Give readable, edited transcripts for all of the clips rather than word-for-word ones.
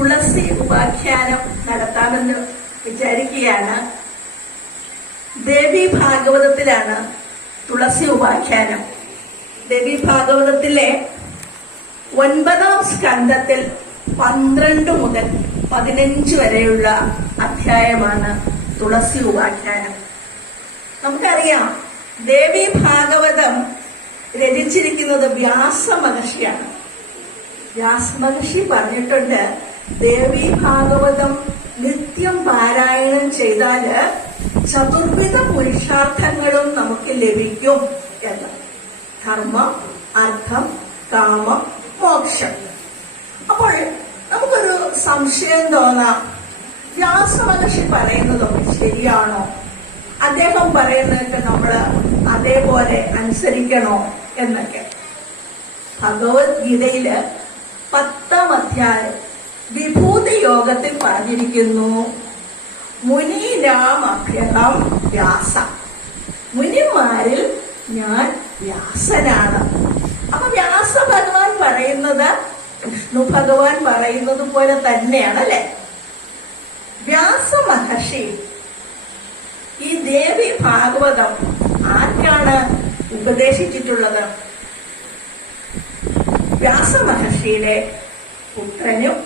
തുളസി ഉപാഖ്യാനം നടത്താമെന്ന് വിചാരിക്കുകയാണ്. ദേവി ഭാഗവതത്തിലാണ് തുളസി ഉപാഖ്യാനം. ദേവി ഭാഗവതത്തിലെ 9ാം സ്കന്ധത്തിൽ 12 മുതൽ 15 വരെയുള്ള അധ്യായമാണ് തുളസി ഉപാഖ്യാനം. നമുക്കറിയാം, ദേവി ഭാഗവതം രചിച്ചിരിക്കുന്നത് വ്യാസ മഹർഷിയാണ്. വ്യാസ മഹർഷി പറഞ്ഞിട്ടുണ്ട്, ദേവി ഭാഗവതം നിത്യം പാരായണം ചെയ്താല് ചതുർവിധ പുരുഷാർത്ഥങ്ങളും നമുക്ക് ലഭിക്കും എന്ന്. ധർമ്മം, അർത്ഥം, കാമം, മോക്ഷം. അപ്പോൾ നമുക്കൊരു സംശയം തോന്നാം, വ്യാസ മഹർഷി പറയുന്നതൊക്കെ ശരിയാണോ? അദ്ദേഹം പറയുന്നതൊക്കെ നമ്മൾ അതേപോലെ അനുസരിക്കണോ എന്നൊക്കെ. ഭഗവത്ഗീതയില് 10ാം അധ്യായം വിഭൂതി യോഗത്തിൽ പറഞ്ഞിരിക്കുന്നു, മുനീനാമഭ്യഹം വ്യാസ. മുനിമാരിൽ ഞാൻ വ്യാസനാണ്. അപ്പൊ വ്യാസ ഭഗവാൻ പറയുന്നത് വിഷ്ണു ഭഗവാൻ പറയുന്നത് പോലെ തന്നെയാണ്, അല്ലെ? വ്യാസ മഹർഷി ഈ ദേവി ഭാഗവതം ആർക്കാണ് ഉപദേശിച്ചിട്ടുള്ളത്? വ്യാസ മഹർഷിയുടെ പുത്രനും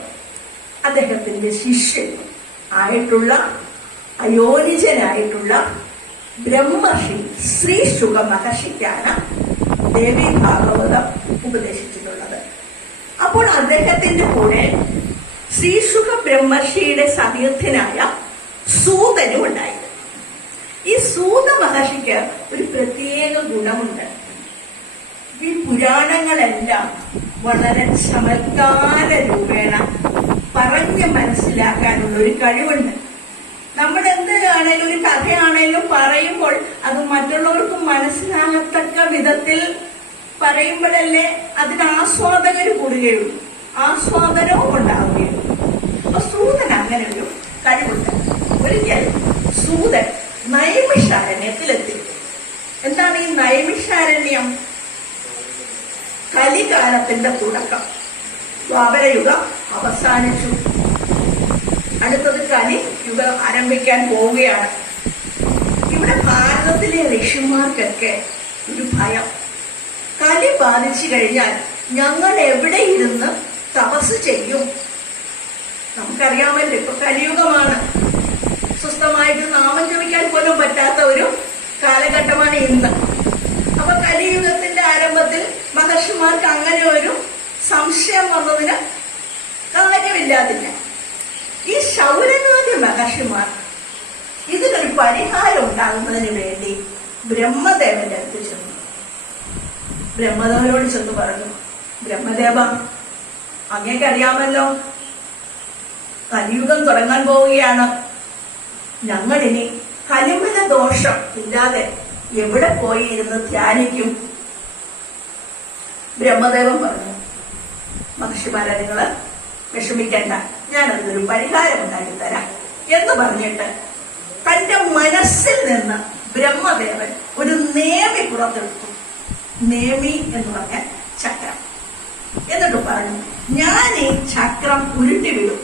അദ്ദേഹത്തിന്റെ ശിഷ്യനും ആയിട്ടുള്ള അയോനിജനായിട്ടുള്ള ബ്രഹ്മർഷി ശ്രീ ശുക മഹർഷിക്കാണ് ദേവി ഭാഗവതം ഉപദേശിച്ചിട്ടുള്ളത്. അപ്പോൾ അദ്ദേഹത്തിന്റെ കൂടെ ശ്രീ ശുക ബ്രഹ്മർഷിയുടെ സതീർത്ഥനായ സൂതനും ഉണ്ടായിരുന്നു. ഈ സൂത മഹർഷിക്ക് ഒരു പ്രത്യേക ഗുണമുണ്ട്. ഈ പുരാണങ്ങളെല്ലാം വളരെ ചമത്കാര രൂപേണ പറഞ്ഞ് മനസ്സിലാക്കാനുള്ള ഒരു കഴിവുണ്ട്. നമ്മൾ എന്താണേലും ഒരു കഥയാണേലും പറയുമ്പോൾ അത് മറ്റുള്ളവർക്ക് മനസ്സിലാകത്തക്ക വിധത്തിൽ പറയുമ്പോഴല്ലേ അതിന് ആസ്വാദകർ കൂടുകയുള്ളൂ, ആസ്വാദനവും ഉണ്ടാവുകയുള്ളൂ. അപ്പൊ സൂതൻ അങ്ങനെ ഒരു കഴിവുണ്ട്. ഒരിക്കൽ സൂതൻ നൈമിഷാരണ്യത്തിലെത്തി. എന്താണ് ഈ നൈമിഷാരണ്യം? കലികാലത്തിന്റെ തുടക്കം. ദ്വാപരയുഗം അവസാനിച്ചു, അടുത്തത് കലി യുഗം ആരംഭിക്കാൻ പോവുകയാണ്. ഇവിടെ ഭാരതത്തിലെ ഋഷിമാർക്കൊക്കെ ഒരു ഭയം, കലി ബാധിച്ചു കഴിഞ്ഞാൽ ഞങ്ങൾ എവിടെ ഇരുന്ന് തപസ് ചെയ്യും? നമുക്കറിയാമല്ലോ, ഇപ്പൊ കലിയുഗമാണ്. സ്വസ്ഥമായിട്ട് നാമം ജപിക്കാൻ പോലും പറ്റാത്ത ഒരു കാലഘട്ടമാണ് ഇന്ന്. അപ്പൊ കലിയുഗത്തിന്റെ ആരംഭത്തിൽ മഹർഷിമാർക്ക് അങ്ങനെ ഒരു സംശയം വന്നതിന് കാര്യമില്ലാതില്ല. ഈ ശൗനകാദി മഹർഷിമാർ ഇതിനൊരു പരിഹാരം ഉണ്ടാകുന്നതിന് വേണ്ടി ബ്രഹ്മദേവന്റെ അടുത്ത് ചെന്നു. ബ്രഹ്മദേവനോട് ചെന്ന് പറഞ്ഞു, ബ്രഹ്മദേവ, അങ്ങേക്കറിയാമല്ലോ കലിയുഗം തുടങ്ങാൻ പോവുകയാണ്. ഞങ്ങളിനി കലിമല ദോഷം ഇല്ലാതെ എവിടെ പോയി ഇരുന്ന് ധ്യാനിക്കും? ബ്രഹ്മദേവൻ പറഞ്ഞു, മഹർഷിമാരെ നിങ്ങള് വിഷമിക്കണ്ട, ഞാനതിനൊരു പരിഹാരം ഉണ്ടാക്കി തരാം എന്ന് പറഞ്ഞിട്ട് തന്റെ മനസ്സിൽ നിന്ന് ബ്രഹ്മദേവൻ ഒരു നേമി പുറത്തെടുത്തു. നേമി എന്ന് പറഞ്ഞ ചക്രം. എന്നിട്ട് പറഞ്ഞു, ഞാൻ ഈ ചക്രം ഉരുട്ടിവിടും.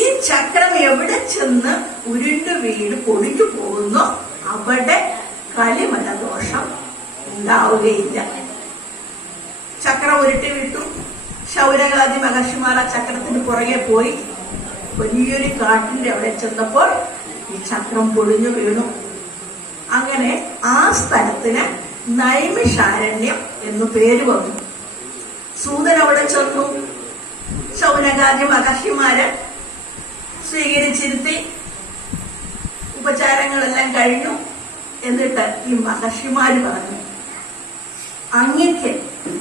ഈ ചക്രം എവിടെ ചെന്ന് ഉരുണ്ടു വീട് പൊടിഞ്ഞു പോകുന്നോ അവിടെ കലിമല ദോഷം ഉണ്ടാവുകയില്ല. ചക്രം ഉരുട്ടി വിട്ടു. ശൗനകാദി മഹർഷിമാർ ആ ചക്രത്തിന് പുറകെ പോയി. വലിയൊരു കാട്ടിന്റെ അവിടെ ചെന്നപ്പോൾ ഈ ചക്രം പൊടിഞ്ഞു വീണു. അങ്ങനെ ആ സ്ഥലത്തിന് നൈമിഷാരണ്യം എന്നു പേര് വന്നു. സൂതൻ അവിടെ ചെന്നു. ശൗനകാദി മഹർഷിമാര് സ്വീകരിച്ചിരുത്തി. ഉപചാരങ്ങളെല്ലാം കഴിഞ്ഞു. എന്നിട്ട് ഈ മഹർഷിമാര് പറഞ്ഞു, അങ്ങക്ക്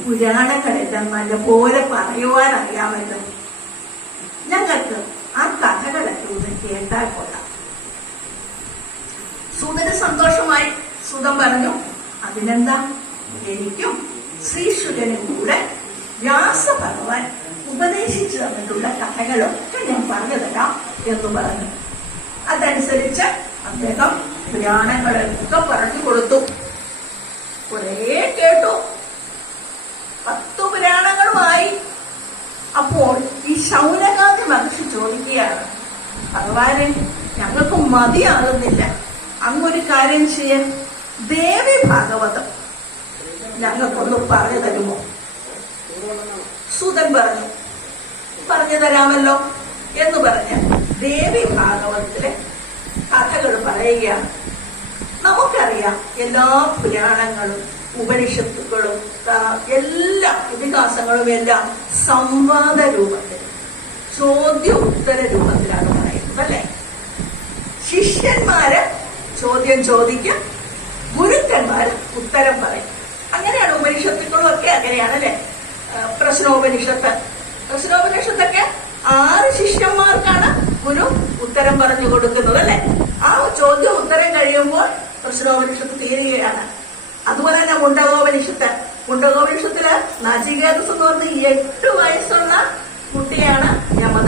പുരാണങ്ങളെല്ലാം നല്ലപോലെ പറയുവാൻ അറിയാമല്ലോ, ഞങ്ങൾക്ക് ആ കഥകളൊക്കെ ഒന്ന് കേട്ടാൽ കൊള്ളാം. സൂതന് സന്തോഷമായി. സൂതൻ പറഞ്ഞു, അതിനെന്താ, എനിക്കും ശ്രീശുരനും കൂടെ വ്യാസ ഭഗവാൻ ഉപദേശിച്ചു തന്നിട്ടുള്ള കഥകളൊക്കെ ഞാൻ പറഞ്ഞു തരാം എന്ന് പറഞ്ഞു. അതനുസരിച്ച് അദ്ദേഹം പുരാണങ്ങളൊക്കെ പറഞ്ഞു കൊടുത്തു. കുറെ കേട്ടു. 10 പുരാണങ്ങളുമായി. അപ്പോൾ ഈ ശൗനകാദി മഹർഷി ചോദിക്കുകയാണ്, ഭഗവാനെ ഞങ്ങൾക്ക് മതിയാകുന്നില്ല, അങ്ങൊരു കാര്യം ചെയ്യാൻ ദേവി ഭാഗവതം ഞങ്ങൾക്കൊന്ന് പറഞ്ഞു തരുമോ? സൂതൻ പറഞ്ഞു തരാമല്ലോ എന്ന് പറഞ്ഞ് ദേവി ഭാഗവതത്തിലെ കഥകൾ പറയുകയാണ്. നമുക്കറിയാം എല്ലാ പുരാണങ്ങളും ഉപനിഷത്തുക്കളും എല്ലാ ഇതിഹാസങ്ങളും എല്ലാം സംവാദ രൂപത്തിൽ, ചോദ്യ ഉത്തര രൂപത്തിലാണ് പറയുന്നത് അല്ലെ. ശിഷ്യന്മാര് ചോദ്യം ചോദിക്കും, ഗുരുക്കന്മാര് ഉത്തരം പറയും. അങ്ങനെയാണ് ഉപനിഷത്തുക്കളും ഒക്കെ അങ്ങനെയാണ് അല്ലെ. പ്രശ്നോപനിഷത്തൊക്കെ 6 ശിഷ്യന്മാർക്കാണ് ഗുരു ഉത്തരം പറഞ്ഞു കൊടുക്കുന്നത് അല്ലെ. ആ ചോദ്യം ഉത്തരം കഴിയുമ്പോൾ പ്രശ്നോപനിഷത്ത് തീരുകയാണ്. അതുപോലെ തന്നെ മുണ്ടകോപനിഷത്തില് നചികേതസ് എന്ന് പറഞ്ഞ 8 വയസ്സുള്ള കുട്ടിയാണ്